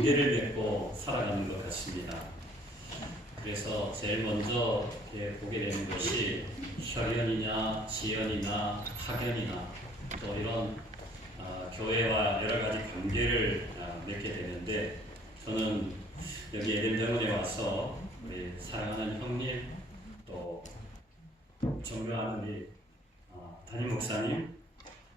관계를 맺고 살아가는 것 같습니다. 그래서 제일 먼저 보게 되는 것이 혈연이냐, 지연이나 학연이나 또 이런 교회와 여러 가지 관계를 맺게 되는데, 저는 여기 에덴병원에 와서 우리 사랑하는 형님, 또 존경하는 우리 담임 목사님,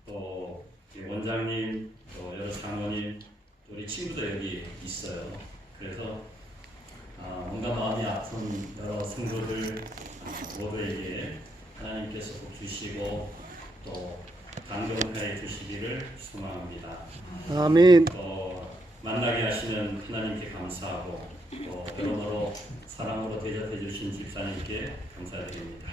또 원장님, 또 여러 장로님, 또 우리 친구들 여기 있어요. 그래서 뭔가 마음이 아픈 여러 성도들 모두에게 하나님께서 복 주시고 또 강건하게 주시기를 소망합니다. 아멘. 또 만나게 하시는 하나님께 감사하고, 또 여러모로 사랑으로 대접해 주신 집사님께 감사드립니다.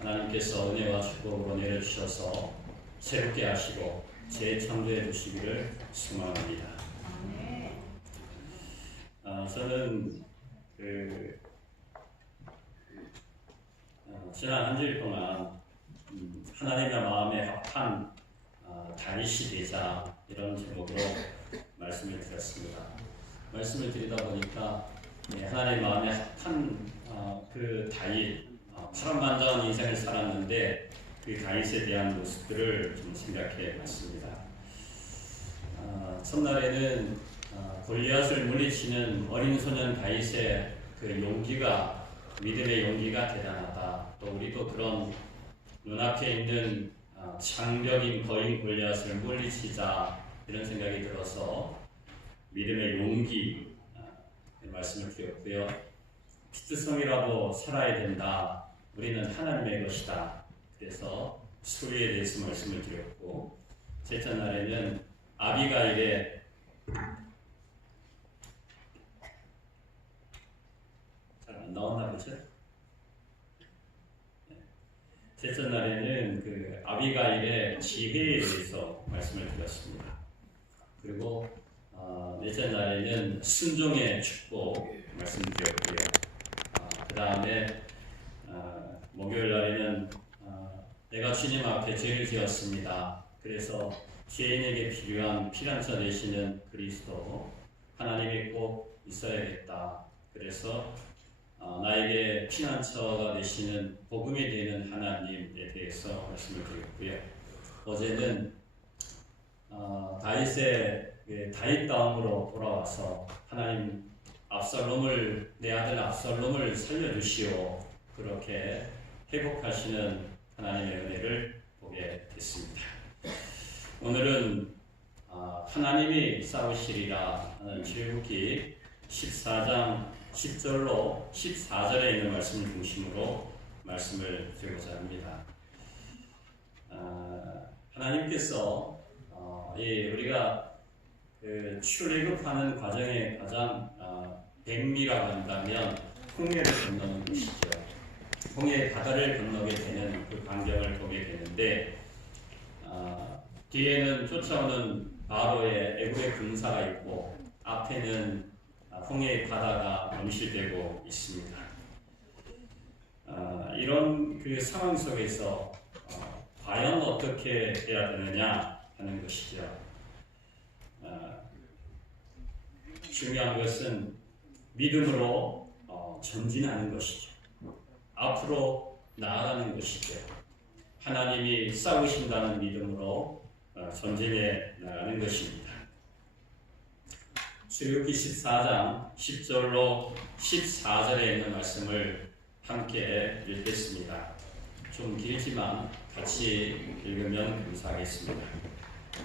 하나님께서 은혜와 축복으로 내려주셔서 새롭게 하시고 재창조해 주시기를 소망합니다. 저는 지난 한 주일 동안 하나님의 마음에 합한 다윗이 되자, 이런 제목으로 말씀을 드렸습니다. 말씀을 드리다 보니까 하나님의 마음에 합한 그 다윗, 파란만장한 인생을 살았는데 그 다윗에 대한 모습들을 좀 생각해 봤습니다. 첫날에는 골리앗을 물리치는 어린 소년 다윗의 그 용기가, 믿음의 용기가 대단하다. 또 우리도 그런 눈앞에 있는 창력인 거인 골리앗을 물리치자, 이런 생각이 들어서 믿음의 용기 말씀을 드렸고요. 피트성이라도 살아야 된다. 우리는 하나님의 것이다. 그래서 수리에 대해서 말씀을 드렸고, 셋째 날에는 아비가일의 잘 안 나왔나 보죠? 셋째 날에는 그 아비가일의 지혜에 대해서 말씀을 드렸습니다. 그리고 넷째 날에는 순종의 축복 말씀드렸고요. 그 다음에 목요일 날에는 내가 주님 앞에 죄를 지었습니다. 그래서 죄인에게 필요한 피난처 되시는 그리스도, 하나님이 꼭 있어야겠다. 그래서 나에게 피난처가 되시는 복음이 되는 하나님에 대해서 말씀을 드렸고요. 어제는 다윗의 다윗다움으로 돌아와서 하나님 내 아들 압살롬을 살려주시오, 그렇게 회복하시는 하나님의 은혜를 보게 됐습니다. 오늘은 하나님이 싸우시리라 하는 출애굽기 14장 10절로 14절에 있는 말씀을 중심으로 말씀을 드리고자 합니다. 하나님께서 우리가 출애굽하는 과정에 가장 백미라고 한다면 홍해를 건너는 것이죠. 홍해 바다를 건너게 되는 그 광경을 보게 되는데, 뒤에는 쫓아오는 바로의 애국의 군사가 있고 앞에는 홍해의 바다가 넘실대고 있습니다. 이런 그 상황 속에서 과연 어떻게 해야 되느냐 하는 것이죠. 중요한 것은 믿음으로 전진하는 것이죠. 앞으로 나아가는 것이죠. 하나님이 싸우신다는 믿음으로 전진해 나가는 것입니다. 출애굽기 14장 10절로 14절에 있는 말씀을 함께 읽겠습니다. 좀 길지만 같이 읽으면 감사하겠습니다.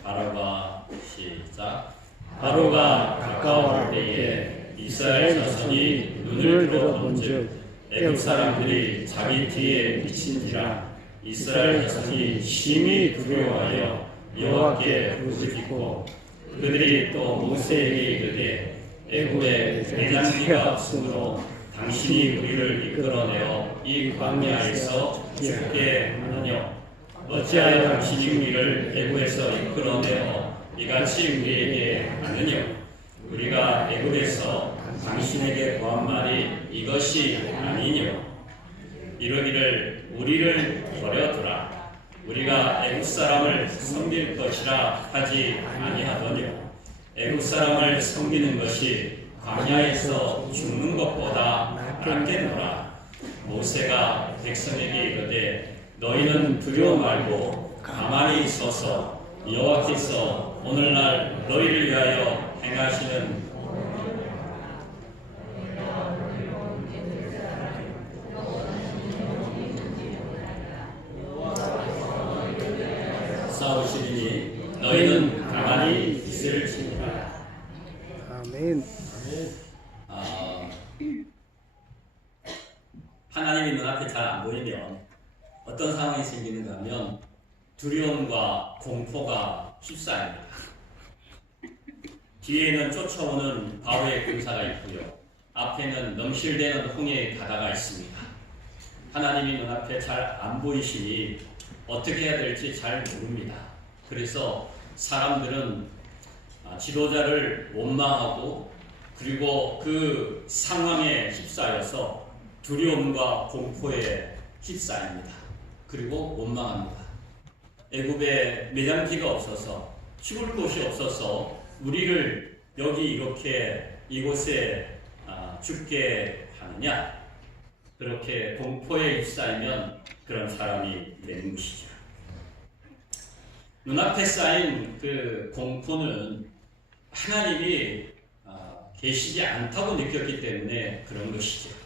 바로가 시작. 바로가 가까워할 때에 이스라엘 자손이 눈을 들어본즉 애굽 사람들이 자기 뒤에 미친지라. 이스라엘 자손이 심히 두려워하여 여호와께 부르짖고, 그들이 또 모세에게 이르되 애굽에 대장지가 없으므로 당신이 우리를 이끌어내어 이 광야에서 죽게 하느뇨. 어찌하여 당신이 우리를 애굽에서 이끌어내어 이같이 우리에게 하느뇨. 우리가 애굽에서 당신에게 구한 말이 이것이 아니뇨. 이르기를 우리를 버려두라. 우리가 애굽 사람을 섬길 것이라 하지 아니하더뇨. 애국 사람을 섬기는 것이 광야에서 죽는 것보다 낫겠노라. 모세가 백성에게 이르되 너희는 두려워 말고 가만히 서서 여호와께서 오늘날 너희를 위하여 행하시는 싸우시리니 너희는 가만히 있을지니라. 아멘. 하나님이 눈앞에 잘 안 보이면 어떤 상황이 생기는가 하면 두려움과 공포가 휩싸입니다. 뒤에는 쫓아오는 바로의 군사가 있고요. 앞에는 넘실대는 홍해의 바다가 있습니다. 하나님이 눈앞에 잘 안 보이시니 어떻게 해야 될지 잘 모릅니다. 그래서 사람들은 지도자를 원망하고 그리고 그 상황에 휩싸여서 두려움과 공포에 휩싸입니다. 그리고 원망합니다. 애굽에 매장지가 없어서 죽을 곳이 없어서 우리를 여기 이렇게 이곳에 죽게 하느냐, 그렇게 공포에 휩싸이면 그런 사람이 되는 것이죠. 눈앞에 쌓인 그 공포는 하나님이 계시지 않다고 느꼈기 때문에 그런 것이죠.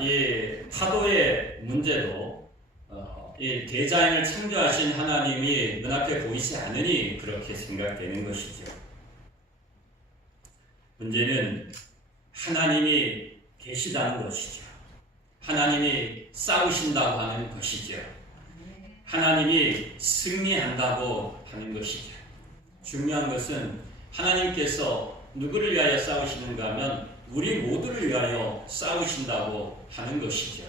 이 파도의 문제도 이 대자연을 창조하신 하나님이 눈앞에 보이지 않으니 그렇게 생각되는 것이죠. 문제는 하나님이 계시다는 것이죠. 하나님이 싸우신다고 하는 것이죠. 하나님이 승리한다고 하는 것이죠. 중요한 것은 하나님께서 누구를 위하여 싸우시는가 하면 우리 모두를 위하여 싸우신다고 하는 것이죠.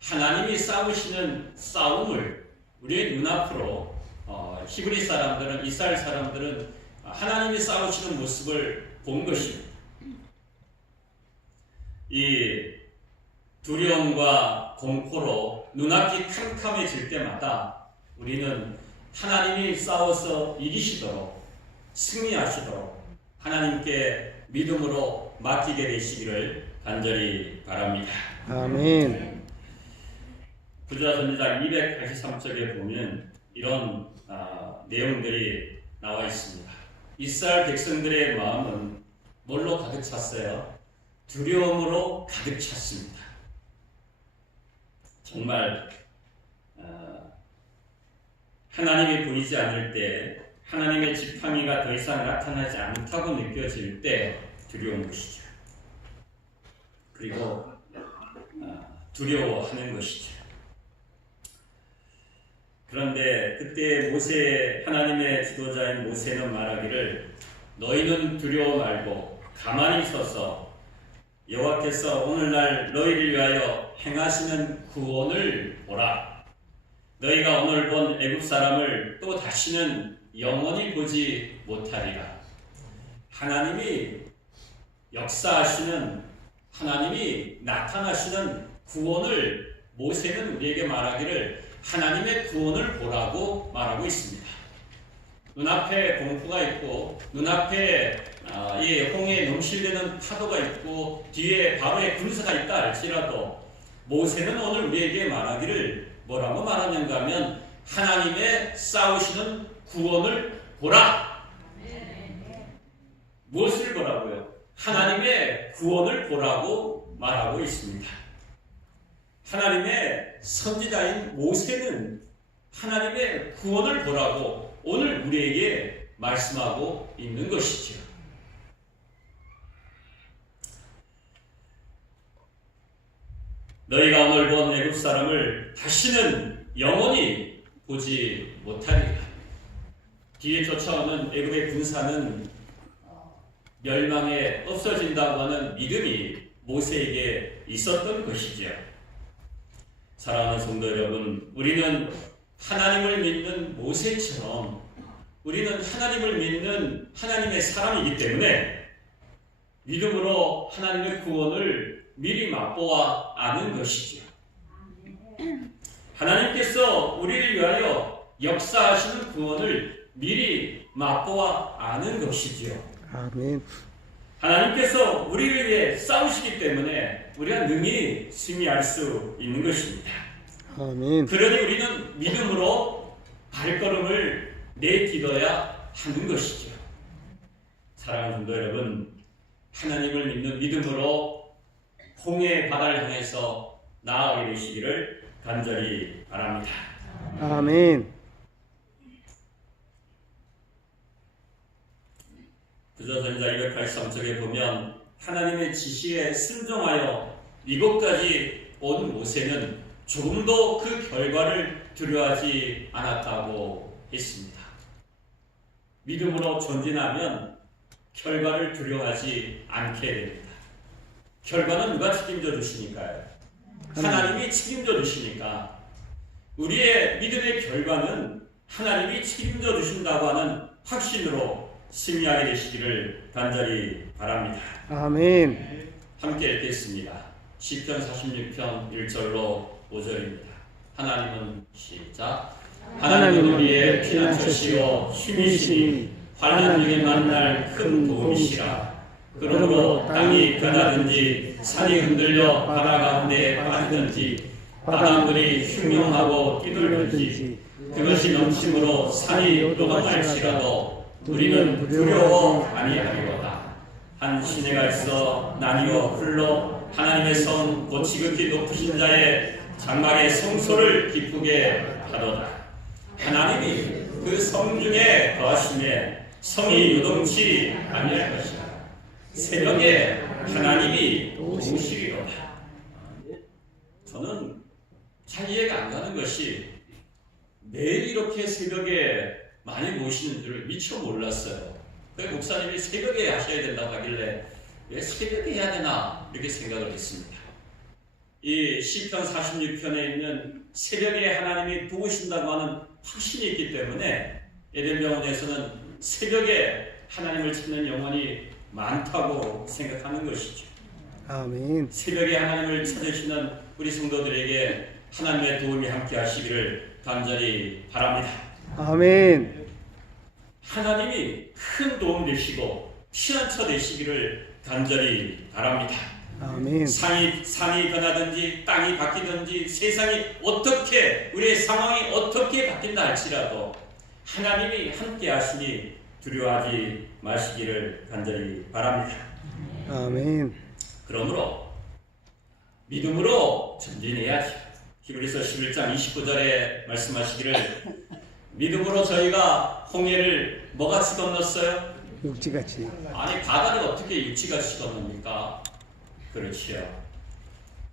하나님이 싸우시는 싸움을 우리의 눈앞으로 히브리 사람들은, 이스라엘 사람들은 하나님이 싸우시는 모습을 본 것입니다. 이 두려움과 공포로 눈앞이 캄캄해질 때마다 우리는 하나님이 싸워서 이기시도록, 승리하시도록 하나님께 믿음으로 맡기게 되시기를 간절히 바랍니다. 아멘. 부조화전지자 283쪽에 보면 이런 내용들이 나와 있습니다. 이스라엘 백성들의 마음은 뭘로 가득 찼어요? 두려움으로 가득 찼습니다. 정말 하나님이 보이지 않을 때, 하나님의 지팡이가 더 이상 나타나지 않다고 느껴질 때 두려운 것이죠. 그리고 두려워하는 것이죠. 그런데 그때 하나님의 지도자인 모세는 말하기를 너희는 두려워 말고 가만히 서서 여호와께서 오늘날 너희를 위하여 행하시는 구원을 보라. 너희가 오늘 본 애굽 사람을 또 다시는 영원히 보지 못하리라. 하나님이 역사하시는, 하나님이 나타나시는 구원을 모세는 우리에게 말하기를 하나님의 구원을 보라고 말하고 있습니다. 눈앞에 공포가 있고 눈앞에 이 홍해에 넘실대는 파도가 있고 뒤에 바로의 군사가 있다 할지라도 모세는 오늘 우리에게 말하기를 뭐라고 말하는가 하면 하나님의 싸우시는 구원을 보라. 무엇을 보라고요? 하나님의 구원을 보라고 말하고 있습니다. 하나님의 선지자인 모세는 하나님의 구원을 보라고 오늘 우리에게 말씀하고 있는 것이지요. 너희가 오늘 본 애굽 사람을 다시는 영원히 보지 못하리라. 뒤에 쫓아오는 애굽의 군사는 멸망에 없어진다고 하는 믿음이 모세에게 있었던 것이지요. 사랑하는 성도 여러분, 우리는 하나님을 믿는 모세처럼 우리는 하나님을 믿는 하나님의 사람이기 때문에 믿음으로 하나님의 구원을 미리 맛보아 아는 것이지요. 하나님께서 우리를 위하여 역사하시는 구원을 미리 맛보아 아는 것이지요. 아멘. 하나님께서 우리를 위해 싸우시기 때문에 우리가 능히 승리할 수 있는 것입니다. 아멘. 그러니 우리는 믿음으로 발걸음을 내딛어야 하는 것이죠. 사랑하는 성도 여러분, 하나님을 믿는 믿음으로 홍해의 바다를 향해서 나아가게 되시기를 간절히 바랍니다. 아멘. 구조선자 283쪽에 보면 하나님의 지시에 순종하여 이곳까지 온 모세는 조금도 그 결과를 두려워하지 않았다고 했습니다. 믿음으로 전진하면 결과를 두려워하지 않게 됩니다. 결과는 누가 책임져 주시니까요? 하나님이 책임져 주시니까 우리의 믿음의 결과는 하나님이 책임져 주신다고 하는 확신으로 승리하게 되시기를 간절히 바랍니다. 아멘. 함께 읽겠습니다. 시편 46편 1절로 5절입니다. 하나님은 시작. 하나님은 우리의 피난처시요 힘이시니 환난 중에 만날 큰 도움이시라. 그러므로 땅이 변하든지 산이 흔들려 바다 가운데 빠지든지 바닷물이 흉흉하고 뛰돌든지 그것이 넘침으로 산이 요동할지라도 우리는 두려워 아니하리로다. 한 시내가 있어 나뉘어 흘러 하나님의 성 곧 지극히 높으신 자의 장막의 성소를 기쁘게 하도다. 하나님이 그 성 중에 거하시네 성이 요동치 아니할 것이다. 새벽에 하나님이 오시리로다. 저는 잘 이해가 안 가는 것이 매일 이렇게 새벽에 많이 모이시는 줄을 미처 몰랐어요. 그 목사님이 새벽에 하셔야 된다고 하길래 왜 새벽에 해야 되나 이렇게 생각을 했습니다. 이 시편 46편에 있는 새벽에 하나님이 도우신다고 하는 확신이 있기 때문에 에덴병원에서는 새벽에 하나님을 찾는 영혼이 많다고 생각하는 것이죠. 아멘. 새벽에 하나님을 찾으시는 우리 성도들에게 하나님의 도움이 함께 하시기를 간절히 바랍니다. 아멘. 하나님이 큰 도움 되시고 피난처 되시기를 간절히 바랍니다. 아멘. 산이 변하든지 땅이 바뀌든지 세상이 어떻게 우리의 상황이 어떻게 바뀐다 할지라도 하나님이 함께 하시니 두려워하지 마시기를 간절히 바랍니다. 아멘. 그러므로 믿음으로 전진해야지. 히브리서 11장 29절에 말씀하시기를 믿음으로 저희가 홍해를 뭐같이 건넜어요? 육지같이. 아니 바다를 어떻게 육지같이 건넙니까? 그렇지요.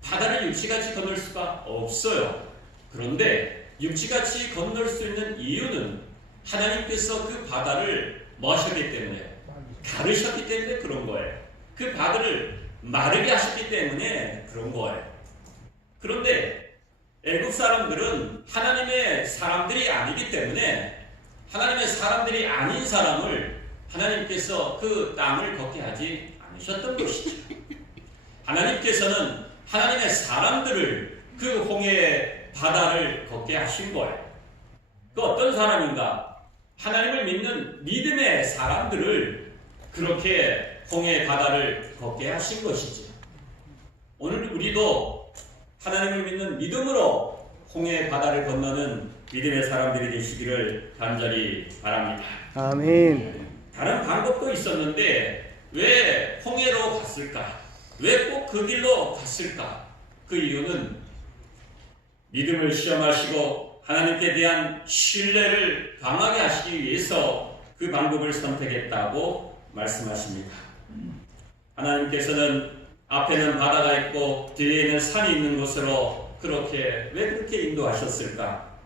바다를 육지같이 건널 수가 없어요. 그런데 육지같이 건널 수 있는 이유는 하나님께서 그 바다를 뭐 하셨기 때문에 가르셨기 때문에 그런 거예요. 그 바다를 마르게 하셨기 때문에 그런 거예요. 그런데 애국 사람들은 하나님의 사람들이 아니기 때문에 하나님의 사람들이 아닌 사람을 하나님께서 그 땅을 걷게 하지 않으셨던 것이죠. 하나님께서는 하나님의 사람들을 그 홍해의 바다를 걷게 하신 거예요. 그 어떤 사람인가? 하나님을 믿는 믿음의 사람들을 그렇게 홍해의 바다를 걷게 하신 것이죠. 오늘 우리도 하나님을 믿는 믿음으로 홍해의 바다를 건너는 믿음의 사람들이 되시기를 간절히 바랍니다. 아멘. 다른 방법도 있었는데 왜 홍해로 갔을까? 왜 꼭 그 길로 갔을까? 그 이유는 믿음을 시험하시고 하나님께 대한 신뢰를 강하게 하시기 위해서 그 방법을 선택했다고 말씀하십니다. 하나님께서는 앞에는 바다가 있고 뒤에는 산이 있는 곳으로 왜 그렇게 인도하셨을까?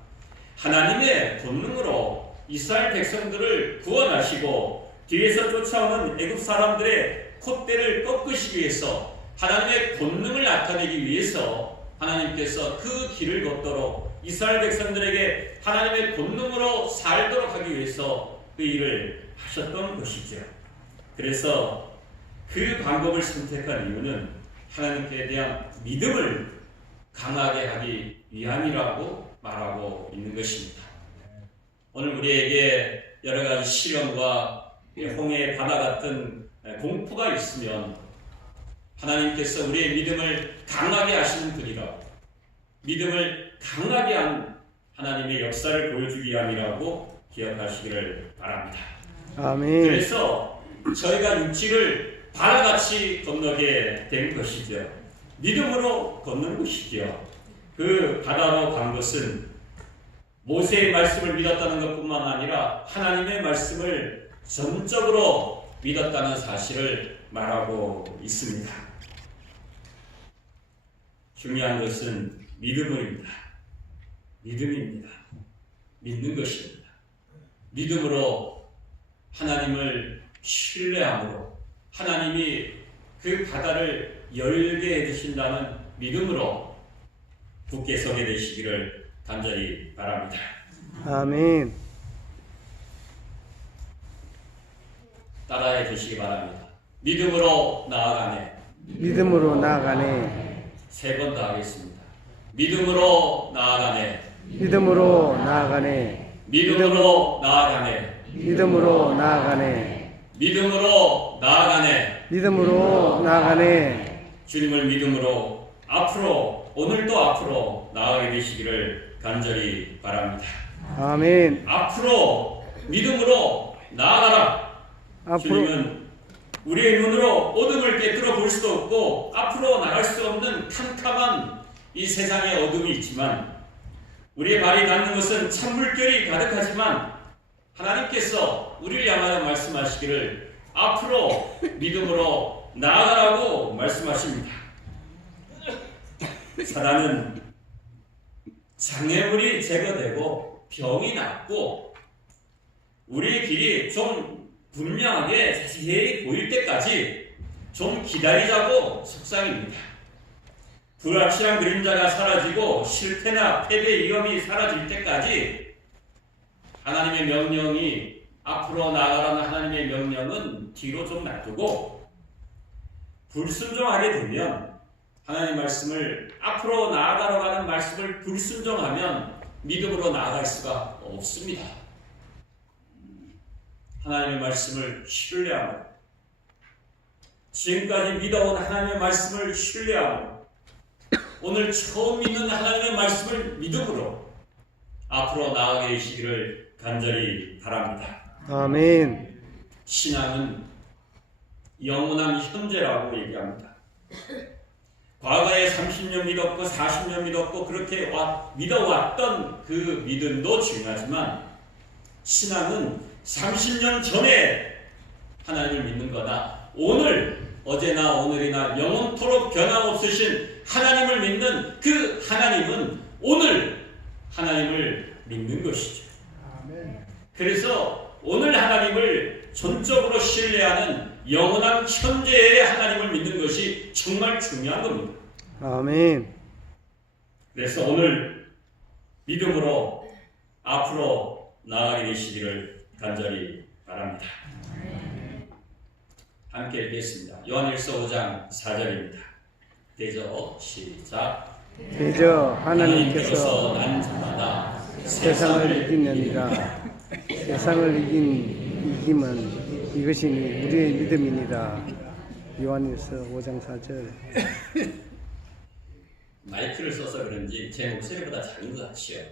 하나님의 본능으로 이스라엘 백성들을 구원하시고 뒤에서 쫓아오는 애굽 사람들의 콧대를 꺾으시기 위해서 하나님의 본능을 나타내기 위해서 하나님께서 그 길을 걷도록 이스라엘 백성들에게 하나님의 본능으로 살도록 하기 위해서 그 일을 하셨던 것이죠. 그래서 그 방법을 선택한 이유는 하나님께 대한 믿음을 강하게 하기 위함이라고 말하고 있는 것입니다. 오늘 우리에게 여러 가지 시련과 홍해의 바다 같은 공포가 있으면 하나님께서 우리의 믿음을 강하게 하시는 분이라 믿음을 강하게 한 하나님의 역사를 보여주기 위함이라고 기억하시기를 바랍니다. 아멘. 그래서 저희가 육지를 바다같이 건너게 된 것이죠. 믿음으로 걷는 것이죠. 그 바다로 간 것은 모세의 말씀을 믿었다는 것뿐만 아니라 하나님의 말씀을 전적으로 믿었다는 사실을 말하고 있습니다. 중요한 것은 믿음입니다. 믿음입니다. 믿는 것입니다. 믿음으로 하나님을 신뢰함으로 하나님이 그 바다를 열게 해주신다는 믿음으로 굳게 서게 되시기를 간절히 바랍니다. 아멘. 따라해 주시기 바랍니다. 믿음으로 나아가네. 믿음으로 나아가네. 세 번 더 하겠습니다. 믿음으로 나아가네. 믿음으로 나아가네. 믿음으로 나아가네. 믿음으로 나아가네. 믿음으로 나아가네. 믿음으로 나아가네. 주님을 믿음으로 앞으로 오늘도 앞으로 나아가게 되시기를 간절히 바랍니다. 아멘. 앞으로 믿음으로 나아가라. 앞으로 주님은 우리의 눈으로 어둠을 깨뜨려 볼 수도 없고 앞으로 나갈 수 없는 캄캄한 이 세상에 어둠이 있지만 우리의 발이 닿는 것은 찬물결이 가득하지만 하나님께서 우리를 향하여 말씀하시기를 앞으로 믿음으로 나아가라고 말씀하십니다. 사단은 장애물이 제거되고 병이 낫고 우리의 길이 좀 분명하게 자세히 보일 때까지 좀 기다리자고 속삭입니다. 불확실한 그림자가 사라지고 실패나 패배 위험이 사라질 때까지 하나님의 명령이 앞으로 나아가라는 하나님의 명령은 뒤로 좀 놔두고 불순종하게 되면 하나님 말씀을 앞으로 나아가라고 하는 말씀을 불순종하면 믿음으로 나아갈 수가 없습니다. 하나님의 말씀을 신뢰하고 지금까지 믿어온 하나님의 말씀을 신뢰하고 오늘 처음 믿는 하나님의 말씀을 믿음으로 앞으로 나아가게 되시기를 간절히 바랍니다. 아멘. 신앙은 영원한 현재라고 얘기합니다. 과거에 30년 믿었고 40년 믿었고 그렇게 믿어왔던 그 믿음도 중요하지만 신앙은 30년 전에 하나님을 믿는 거다. 오늘, 어제나 오늘이나 영원토록 변함없으신 하나님을 믿는 그 하나님은 오늘 하나님을 믿는 것이죠. 그래서 오늘 하나님을 전적으로 신뢰하는 영원한 현재의 하나님을 믿는 것이 정말 중요한 겁니다. 아멘. 그래서 오늘 믿음으로 앞으로 나아가게 되시기를 간절히 바랍니다. 함께 읽겠습니다. 요한일서 5장 4절입니다. 대저 시작. 대저 하나님께서 난 자마다 세상을 이기느니라. 세상을 이김은 이것이니 우리의 믿음이니라. 요한일서 5장 4절. 마이크를 써서 그런지 제 목소리보다 작은 것 같지요.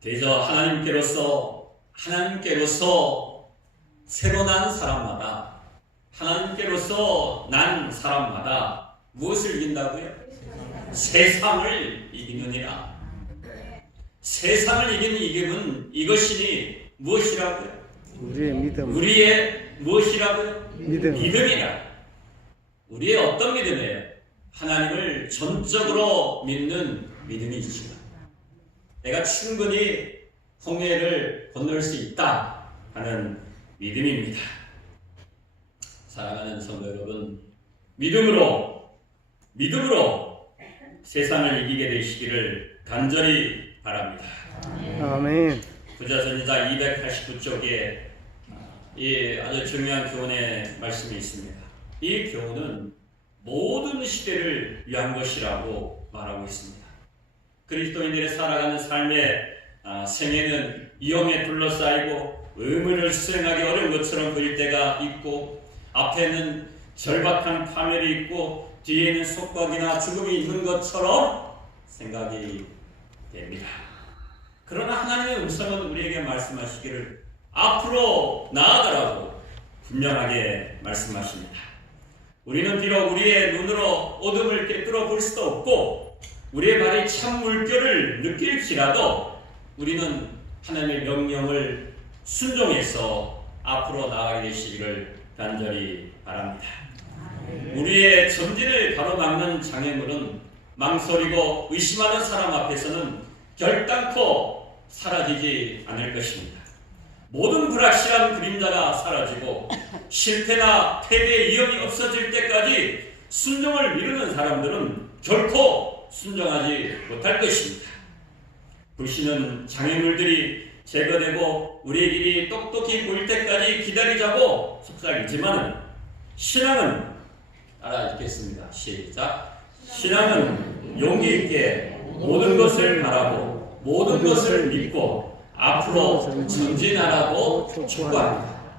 대저 하나님께로서 새로 난 사람마다 하나님께로서 난 사람마다 무엇을 이긴다고요? 세상을 이기느니라. 세상을 이기는 이김은 이것이니 무엇이라고요? 우리의 믿음. 우리의 무엇이라고요? 믿음. 믿음이라. 우리의 어떤 믿음이에요? 하나님을 전적으로 믿는 믿음이지만 내가 충분히 홍해를 건널 수 있다 하는 믿음입니다. 사랑하는 성도 여러분, 믿음으로 세상을 이기게 되시기를 간절히 바랍니다. 아멘. 부자전자 289쪽에 이 아주 중요한 교훈의 말씀이 있습니다. 이 교훈은 모든 시대를 위한 것이라고 말하고 있습니다. 그리스도인들의 살아가는 삶의 생애는 위험에 둘러싸이고 의무를 수행하기 어려운 것처럼 보일 때가 있고 앞에는 절박한 파멸이 있고 뒤에는 속박이나 죽음이 있는 것처럼 생각이 됩니다. 그러나 하나님의 음성은 우리에게 말씀하시기를 앞으로 나아가라고 분명하게 말씀하십니다. 우리는 비록 우리의 눈으로 어둠을 꿰뚫어 볼 수도 없고 우리의 발이 찬 물결을 느낄지라도 우리는 하나님의 명령을 순종해서 앞으로 나아가게 되시기를 간절히 바랍니다. 우리의 전진을 가로막는 장애물은 망설이고 의심하는 사람 앞에서는 결단코 사라지지 않을 것입니다. 모든 불확실한 그림자가 사라지고 실패나 패배의 위험이 없어질 때까지 순종을 미루는 사람들은 결코 순종하지 못할 것입니다. 불신은 장애물들이 제거되고 우리의 길이 똑똑히 보일 때까지 기다리자고 속삭이지만 신앙은 따라 읽겠습니다. 시작. 신앙은 용기 있게 모든 것을 바라고 모든 것을 믿고 앞으로 전진하라고 촉구합니다.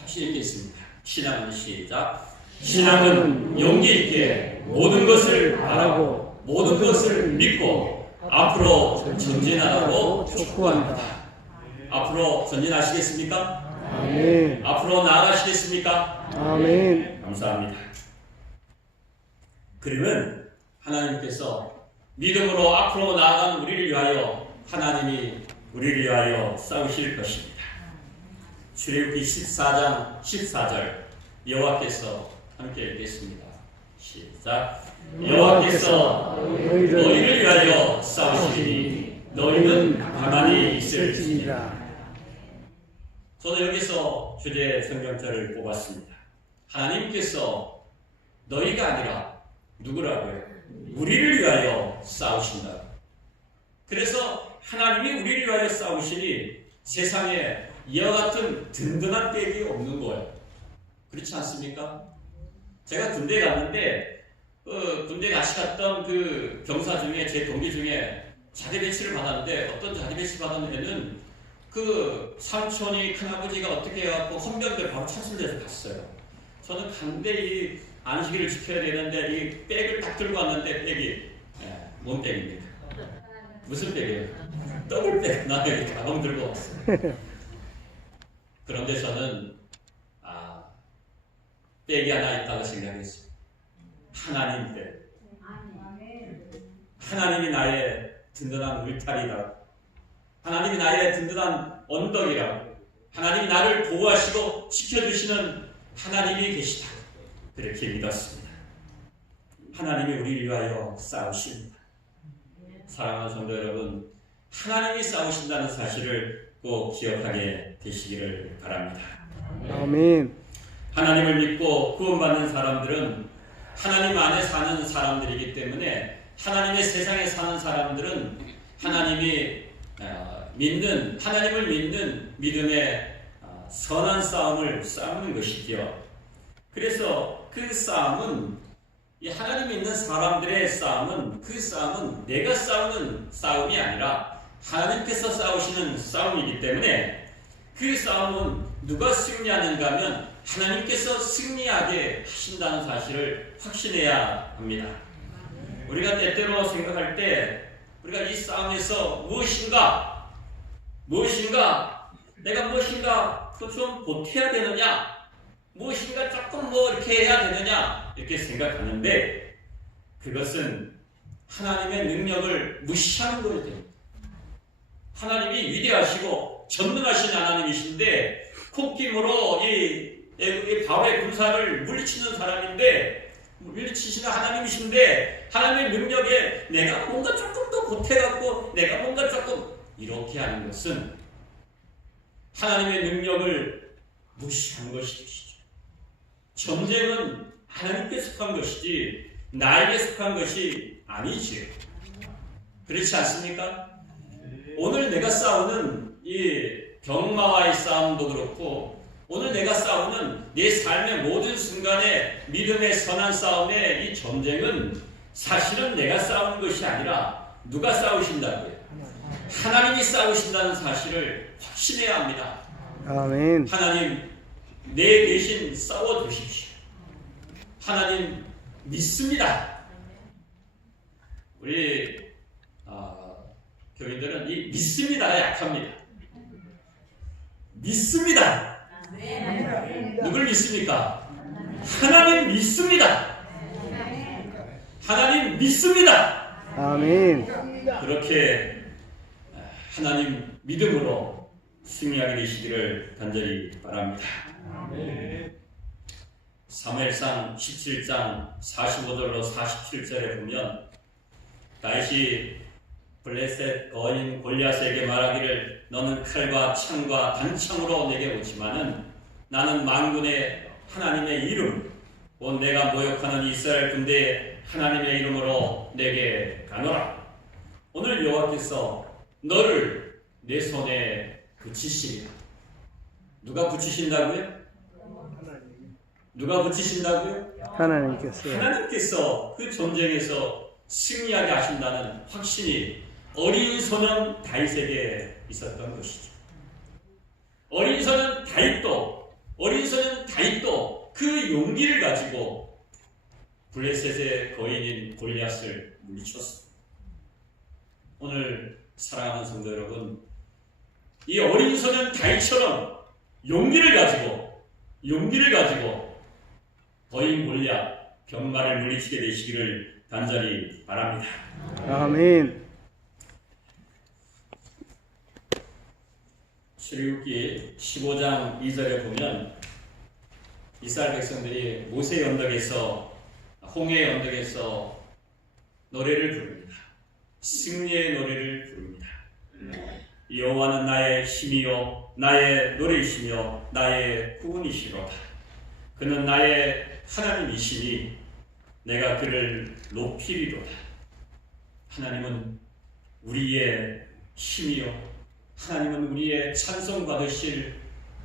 다시 읽겠습니다. 신앙은 시작. 신앙은 용기 있게 모든 것을 바라고 모든 것을 믿고 앞으로 전진하라고 촉구합니다. 앞으로 전진하시겠습니까? 아멘. 앞으로 나아가시겠습니까? 아멘. 감사합니다. 그러면 하나님께서 믿음으로 앞으로 나아가는 우리를 위하여 하나님이 우리를 위하여 싸우실 것입니다. 출애굽기 14장 14절 여호와께서 함께 읽겠습니다. 시작. 여호와께서 너희를 위하여 싸우시리니 너희는 가만히 있을지니라. 저는 여기서 주제 성경절을 뽑았습니다. 하나님께서 너희가 아니라 누구라고요? 우리를 위하여 싸우신다. 그래서 하나님이 우리를 위하여 싸우시니 세상에 이와 같은 든든한 백이 없는 거예요. 그렇지 않습니까? 제가 군대에 갔는데 군대 같이 갔던 그 병사 중에 제 동기 중에 자대 배치를 받았는데 어떤 자대 배치 받은 애는 그 삼촌이 큰아버지가 어떻게 해갖고 헌병들 바로 차출돼서 갔어요. 저는 갔는데 이 안식일을 지켜야 되는데 이 백을 딱 들고 왔는데 백이 뭔 백입니까? 무슨 백이에요? 더블백. 나 여기 가방 들고 왔어요. 그런데 저는 백이 하나 있다고 생각했어요. 하나님 백. 하나님이 나의 든든한 울타리다. 하나님이 나의 든든한 언덕이라. 하나님이 나를 보호하시고 지켜주시는 하나님이 계시다. 그렇게 믿었습니다. 하나님이 우리를 위하여 싸우십니다. 사랑하는 성도 여러분, 하나님이 싸우신다는 사실을 꼭 기억하게 되시기를 바랍니다. 아멘. 하나님을 믿고 구원받는 사람들은 하나님 안에 사는 사람들이기 때문에 하나님의 세상에 사는 사람들은 하나님을 믿는 믿음의 선한 싸움을 싸우는 것이지요. 그래서 그 싸움은 하나님 믿는 사람들의 싸움은 그 싸움은 내가 싸우는 싸움이 아니라 하나님께서 싸우시는 싸움이기 때문에 그 싸움은 누가 승리하는가 하면 하나님께서 승리하게 하신다는 사실을 확신해야 합니다. 우리가 때때로 생각할 때 우리가 이 싸움에서 무엇인가 내가 무엇인가 또 좀 보태야 되느냐, 무엇인가 조금 이렇게 해야 되느냐 이렇게 생각하는데 그것은 하나님의 능력을 무시하는 거예요. 하나님이 위대하시고 전능하신 하나님이신데 콧김으로 이 바로의 군사를 물리치는 사람인데 물리치시는 하나님이신데 하나님의 능력에 내가 뭔가 조금 더 보태갖고 내가 뭔가 조금 이렇게 하는 것은 하나님의 능력을 무시하는 것이죠. 전쟁은 하나님께 속한 것이지 나에게 속한 것이 아니지요. 그렇지 않습니까? 오늘 내가 싸우는 이 병마와의 싸움도 그렇고 오늘 내가 싸우는 내 삶의 모든 순간에 믿음의 선한 싸움의 이 전쟁은 사실은 내가 싸우는 것이 아니라 누가 싸우신다고요? 하나님이 싸우신다는 사실을 확신해야 합니다. 아멘. 하나님 내 대신 싸워주십시오. 하나님 믿습니다. 우리 교인들은 이 믿습니다가 약합니다. 믿습니다. 누굴 믿습니까? 하나님 믿습니다. 하나님 믿습니다. 아멘. 그렇게 하나님 믿음으로 승리하게 되시기를 간절히 바랍니다. 사무엘상 17장 45절로 47절에 보면 다윗이 블레셋 거인 골리앗에게 말하기를 너는 칼과 창과 단창으로 내게 오지만은 나는 만군의 하나님의 이름 곧 내가 모욕하는 이스라엘 군대의 하나님의 이름으로 내게 가노라. 오늘 여호와께서 너를 내 손에 붙이시리라. 누가 붙이신다고요? 누가 붙이신다고요? 하나님께서 하나님께서 그 전쟁에서 승리하게 하신다는 확신이 어린 소년 다윗에게 있었던 것이죠. 어린 소년 다윗도 그 용기를 가지고 블레셋의 거인인 골리앗을 물리쳤습니다. 오늘 사랑하는 성도 여러분, 이 어린 소년 다윗처럼 용기를 가지고 거인 골리앗 병마를 물리치게 되시기를 간절히 바랍니다. 아멘. 출애굽기 15장 2절에 보면 이스라엘 백성들이 모세 언덕에서 홍해 언덕에서 노래를 부릅니다. 승리의 노래를 부릅니다. 여호와는 나의 힘이요 나의 노래이시며 나의 구원이시로다. 그는 나의 하나님이시니 내가 그를 높이리로다. 하나님은 우리의 힘이요 하나님은 우리의 찬송 받으실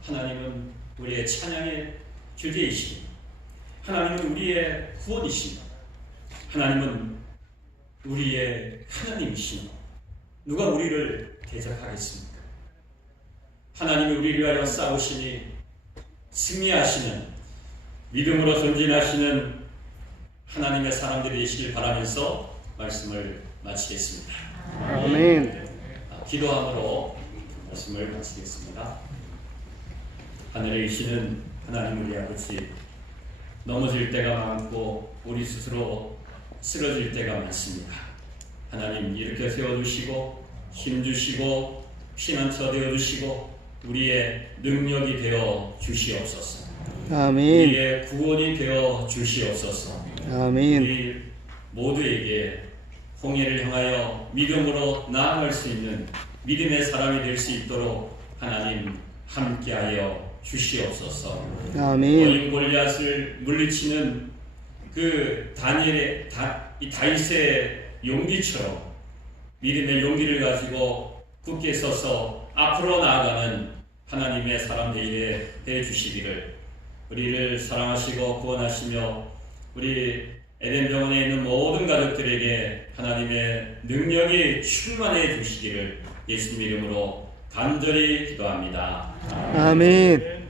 하나님은 우리의 찬양의 주제이시니 하나님은 우리의 구원이시니 하나님은 우리의 하나님이시니 누가 우리를 대적하겠습니까? 하나님이 우리를 위하여 싸우시니 승리하시는 믿음으로 전진하시는 하나님의 사람들이 되시길 바라면서 말씀을 마치겠습니다. 아멘. 기도함으로 말씀을 마치겠습니다. 하늘에 계시는 하나님 우리 아버지, 넘어질 때가 많고 우리 스스로 쓰러질 때가 많습니다. 하나님 일으켜 세워주시고 힘주시고 피난처 되어주시고 우리의 능력이 되어 주시옵소서. 아멘. 우리의 구원이 되어 주시옵소서. 아멘. 우리 모두에게 홍해를 향하여 믿음으로 나아갈 수 있는 믿음의 사람이 될 수 있도록 하나님 함께하여 주시옵소서. 아멘. 거인 골리앗을 물리치는 그 다윗의 용기처럼 믿음의 용기를 가지고 굳게 서서 앞으로 나아가는 하나님의 사람 되게 해 주시기를, 우리를 사랑하시고 구원하시며 우리 에덴 병원에 있는 모든 가족들에게 하나님의 능력이 충만해 주시기를 예수님 이름으로 간절히 기도합니다. 아멘.